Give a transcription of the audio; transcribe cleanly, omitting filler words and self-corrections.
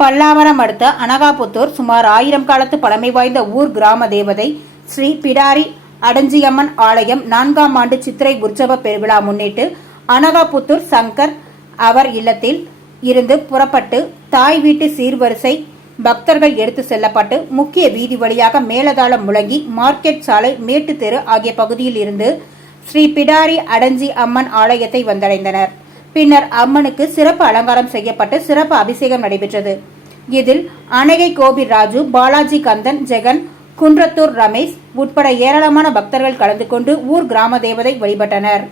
பல்லாவரம் அடுத்த அனகாபுத்தூர் சுமார் 1000 காலத்து பழமை வாய்ந்த ஊர் கிராம தேவதை ஸ்ரீ பிடாரி அடஞ்சியம்மன் ஆலயம் 4ஆம் ஆண்டு சித்திரை உற்சவ பெருவிழா முன்னிட்டு அனகாபுத்தூர் சங்கர் அவர் இல்லத்தில் இருந்து புறப்பட்டு தாய் வீட்டு சீர்வரிசை பக்தர்கள் எடுத்து செல்லப்பட்டு முக்கிய வீதி வழியாக மேலதாளம் முழங்கி மார்க்கெட் சாலை மேட்டு தெரு ஆகிய பகுதியில் இருந்து ஸ்ரீ பிடாரி அடஞ்சி அம்மன் ஆலயத்தை வந்தடைந்தனர். பின்னர் அம்மனுக்கு சிறப்பு அலங்காரம் செய்யப்பட்டு சிறப்பு அபிஷேகம் நடைபெற்றது. இதில் அனகை கோபி ராஜு, பாலாஜி கந்தன், ஜெகன், குன்றத்தூர் ரமேஷ் உட்பட ஏராளமான பக்தர்கள் கலந்து கொண்டு ஊர் கிராம தேவதை வழிபட்டனர்.